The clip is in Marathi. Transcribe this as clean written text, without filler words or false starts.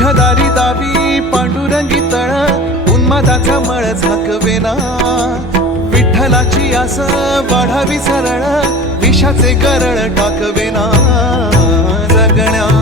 तुझ्या दारी दावी पांडुरंगी तळ उन्मादाचा मळ झाकवेना विठ्ठलाची आस वाढावी सरळ विषाचे गरळ टाकवेना जगण्या